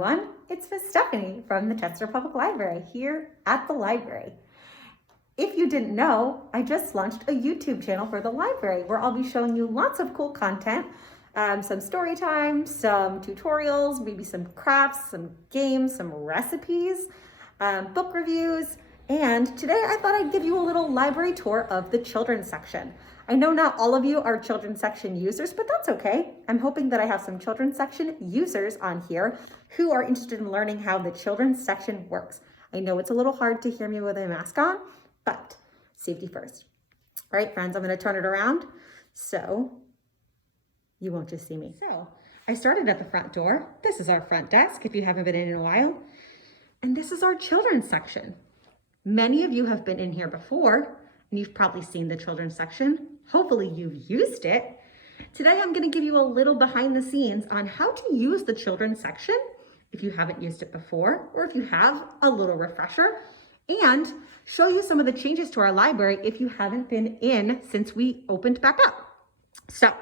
everyone. It's Miss Stephanie from the Chester Public Library here at the library. If you didn't know, I just launched a YouTube channel for the library where I'll be showing you lots of cool content, some story time, some tutorials, maybe some crafts, some games, some recipes, book reviews, and today I thought I'd give you a little library tour of the children's section. I know not all of you are children's section users, but that's okay. I'm hoping that I have some children's section users on here who are interested in learning how the children's section works. I know it's a little hard to hear me with a mask on, but safety first. All right, friends, I'm gonna turn it around so you won't just see me. So I started at the front door. This is our front desk if you haven't been in a while. And this is our children's section. Many of you have been in here before and you've probably seen the children's section. Hopefully you've used it. Today I'm going to give you a little behind the scenes on how to use the children's section if you haven't used it before, or if you have, a little refresher, and show you some of the changes to our library if you haven't been in since we opened back up. So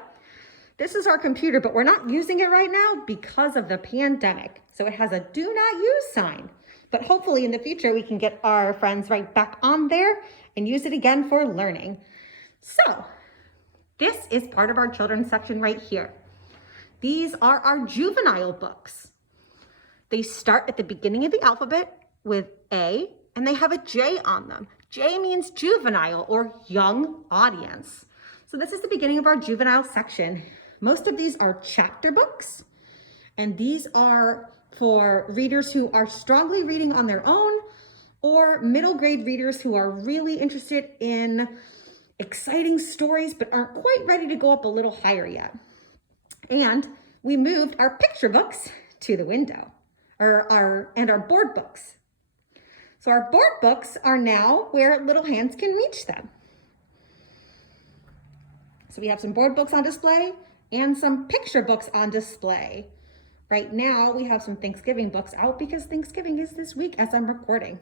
this is our computer, but we're not using it right now because of the pandemic. So it has a do not use sign, but hopefully in the future we can get our friends right back on there and use it again for learning. So this is part of our children's section right here. These are our juvenile books. They start at the beginning of the alphabet with A, and they have a J on them. J means juvenile or young audience. So this is the beginning of our juvenile section. Most of these are chapter books, and these are for readers who are strongly reading on their own or middle grade readers who are really interested in exciting stories but aren't quite ready to go up a little higher yet. And we moved our picture books to the window, and our board books. So our board books are now where little hands can reach them. So we have some board books on display and some picture books on display. Right now we have some Thanksgiving books out because Thanksgiving is this week as I'm recording.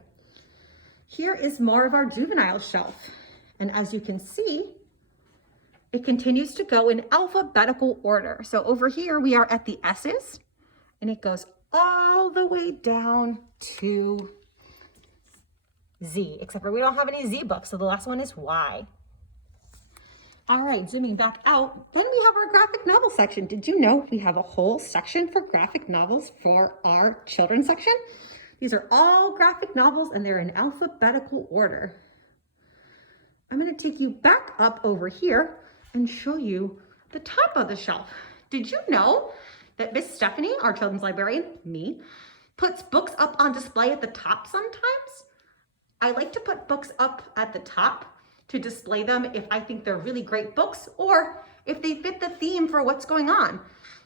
Here is more of our juvenile shelf. And as you can see, it continues to go in alphabetical order. So over here we are at the S's, and it goes all the way down to Z, except for we don't have any Z books, so the last one is Y. All right, zooming back out, then we have our graphic novel section. Did you know we have a whole section for graphic novels for our children's section? These are all graphic novels and they're in alphabetical order. I'm going to take you back up over here and show you the top of the shelf. Did you know that Miss Stephanie, our children's librarian, me, puts books up on display at the top sometimes? I like to put books up at the top to display them if I think they're really great books or if they fit the theme for what's going on.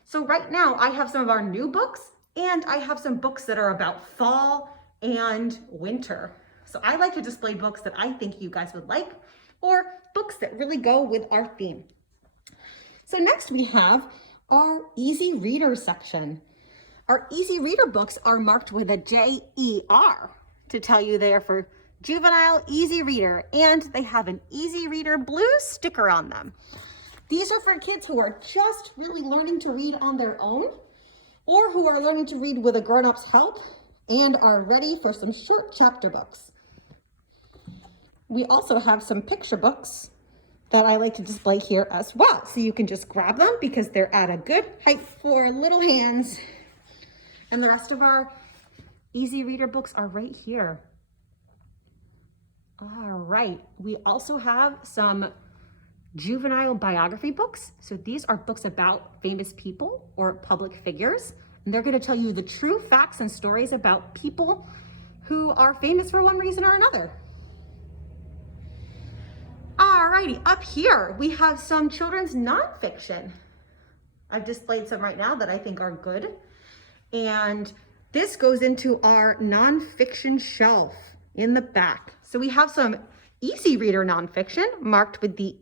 So right now I have some of our new books and I have some books that are about fall and winter. So I like to display books that I think you guys would like or books that really go with our theme. So next we have our Easy Reader section. Our Easy Reader books are marked with a JER to tell you they are for Juvenile Easy Reader, and they have an Easy Reader blue sticker on them. These are for kids who are just really learning to read on their own or who are learning to read with a grown-up's help and are ready for some short chapter books. We also have some picture books that I like to display here as well. So you can just grab them because they're at a good height for little hands. And the rest of our Easy Reader books are right here. All right, we also have some juvenile biography books. So these are books about famous people or public figures. And they're gonna tell you the true facts and stories about people who are famous for one reason or another. Alrighty, up here, we have some children's nonfiction. I've displayed some right now that I think are good. And this goes into our nonfiction shelf in the back. So we have some Easy Reader nonfiction marked with the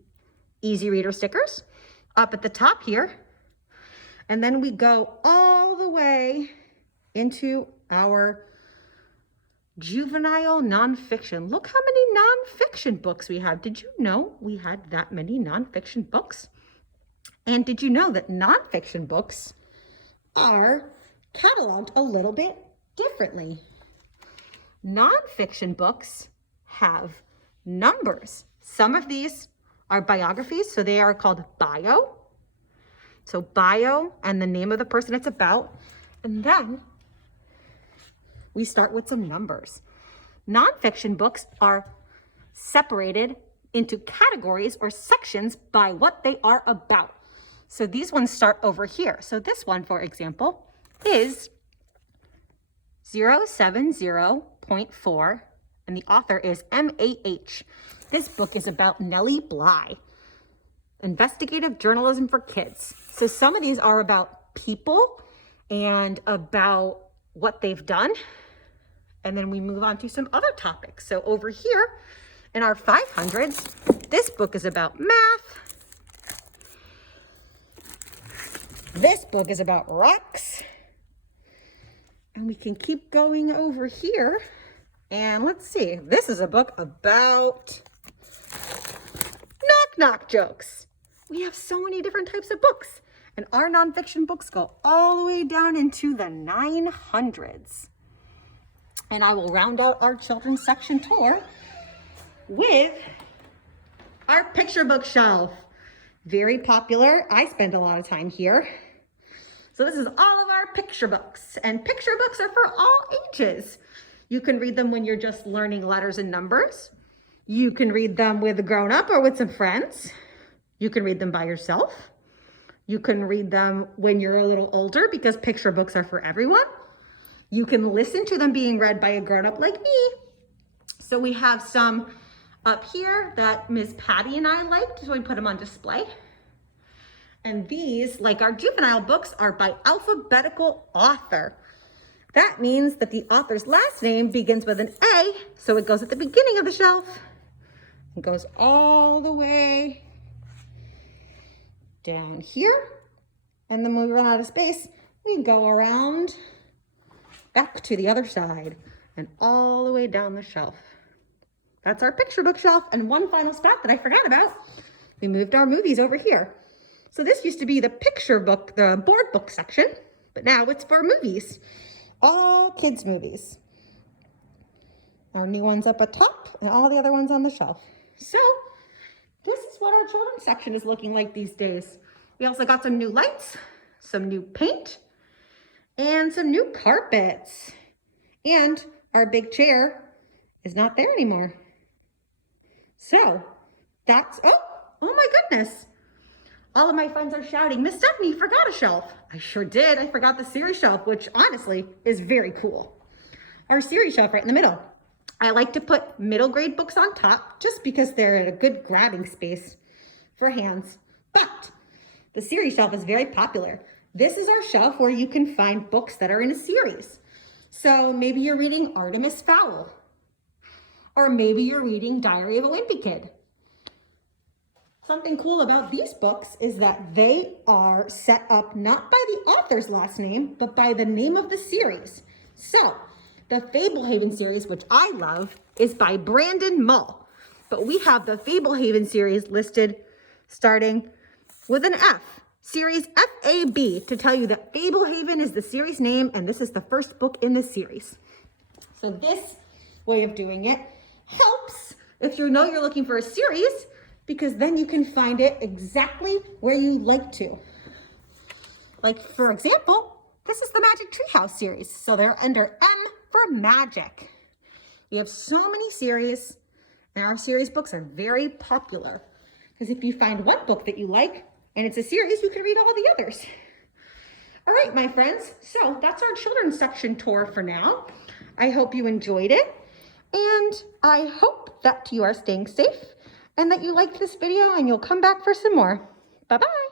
Easy Reader stickers up at the top here. And then we go all the way into our juvenile nonfiction. Look how many nonfiction books we have. Did you know we had that many nonfiction books? And did you know that nonfiction books are cataloged a little bit differently. Nonfiction books have numbers. Some of these are biographies, so they are called bio. So bio and the name of the person it's about. And then we start with some numbers. Nonfiction books are separated into categories or sections by what they are about. So these ones start over here. So this one, for example, is 070.4, and the author is M.A.H. This book is about Nellie Bly, investigative journalism for kids. So some of these are about people and about what they've done. And then we move on to some other topics. So over here in our 500s, this book is about math. This book is about rocks. And we can keep going over here. And let's see, this is a book about knock-knock jokes. We have so many different types of books. And our nonfiction books go all the way down into the 900s. And I will round out our children's section tour with our picture book shelf. Very popular. I spend a lot of time here. So this is all of our picture books, and picture books are for all ages. You can read them when you're just learning letters and numbers. You can read them with a grown-up or with some friends. You can read them by yourself. You can read them when you're a little older because picture books are for everyone. You can listen to them being read by a grown-up like me. So we have some up here that Ms. Patty and I liked, so we put them on display. And these, like our juvenile books, are by alphabetical author. That means that the author's last name begins with an A, so it goes at the beginning of the shelf. It goes all the way down here. And then when we run out of space, we go around back to the other side and all the way down the shelf. That's our picture book shelf. And one final spot that I forgot about, we moved our movies over here. So this used to be the picture book, the board book section, but now it's for movies. All kids movies. Our new one's up at top and all the other ones on the shelf. So this is what our children's section is looking like these days. We also got some new lights, some new paint, and some new carpets. And our big chair is not there anymore. So that's, oh my goodness. All of my friends are shouting, Miss Stephanie, you forgot a shelf. I sure did. I forgot the series shelf, which honestly is very cool. Our series shelf right in the middle. I like to put middle grade books on top just because they're at a good grabbing space for hands. But the series shelf is very popular. This is our shelf where you can find books that are in a series. So maybe you're reading Artemis Fowl, or maybe you're reading Diary of a Wimpy Kid. Something cool about these books is that they are set up not by the author's last name, but by the name of the series. So the Fablehaven series, which I love, is by Brandon Mull. But we have the Fablehaven series listed starting with an F, series FAB, to tell you that Fablehaven is the series name and this is the first book in the series. So this way of doing it helps if you know you're looking for a series, because then you can find it exactly where you'd like to. Like, for example, this is the Magic Treehouse series. So they're under M for magic. We have so many series, and our series books are very popular. Because if you find one book that you like, and it's a series, you can read all the others. All right, my friends, so that's our children's section tour for now. I hope you enjoyed it, and I hope that you are staying safe and that you liked this video and you'll come back for some more. Bye-bye.